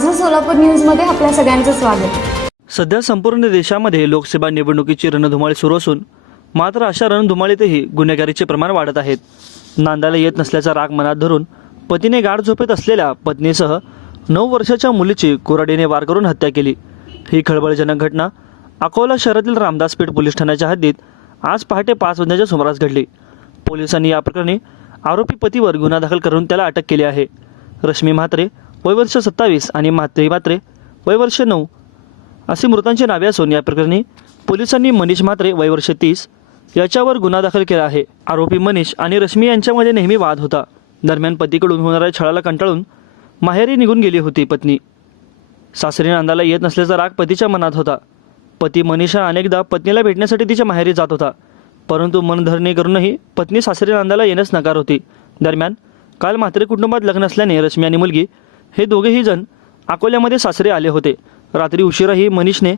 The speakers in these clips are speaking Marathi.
माझं सोलापूर न्यूजमध्ये आपल्या सगळ्यांचं स्वागत. सध्या संपूर्ण देशामध्ये लोकसभा निवडणुकीची रणधुमाळी सुरू असून मात्र अशा रणधुमाळीतही गुन्हेगारीचे प्रमाण वाढत आहेत. नांदायला येत नसल्याचा राग मनात धरून पतीने गाढ झोपेत असलेल्या पत्नीसह नऊ वर्षाच्या मुलीची कोराडीने वार करून हत्या केली. ही खळबळजनक घटना अकोला शहरातील रामदासपेठ पोलीस ठाण्याच्या हद्दीत आज पहाटे पाच वाजण्याच्या सुमारास घडली. पोलिसांनी या प्रकरणी आरोपी पतीवर गुन्हा दाखल करून त्याला अटक केली आहे. रश्मी म्हात्रे वयवर्ष सत्तावीस आणि म्हात्रे म्हात्रे वयवर्ष नऊ अशी मृतांची नावे असून या प्रकरणी पोलिसांनी मनीष म्हात्रे वयवर्ष तीस याच्यावर गुन्हा दाखल केला आहे. आरोपी मनीष आणि रश्मी यांच्यामध्ये नेहमी वाद होता. दरम्यान पतीकडून होणाऱ्या छळाला कंटाळून माहेरी निघून गेली होती पत्नी. सासरी नांदाला येत नसल्याचा राग पतीच्या मनात होता. पती मनीषा अनेकदा पत्नीला भेटण्यासाठी तिच्या माहेरी जात होता. परंतु मनधरणी करूनही पत्नी सासरी नांदाला येण्यास नकार होती. दरम्यान काल म्हात्रे कुटुंबात लग्न असल्याने रश्मी आणि मुलगी हे दोघेही जण अकोल्यामध्ये सासरे आले होते. रात्री उशिराही मनीषने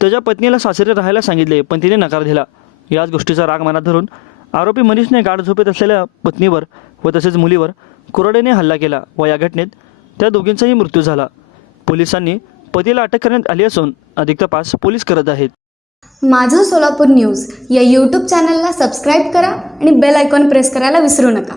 त्याच्या पत्नीला सासरे राहायला सांगितले पण तिने नकार दिला. याच गोष्टीचा राग मनात धरून आरोपी मनीषने गाढ झोपेत असलेल्या पत्नीवर व तसेच मुलीवर कुरडेने हल्ला केला व या घटनेत त्या दोघींचाही मृत्यू झाला. पोलिसांनी पतीला अटक करण्यात आली असून अधिक तपास पोलीस करत आहेत. माझं सोलापूर न्यूज या यूट्यूब चॅनलला सबस्क्राईब करा आणि बेल आयकॉन प्रेस करायला विसरू नका.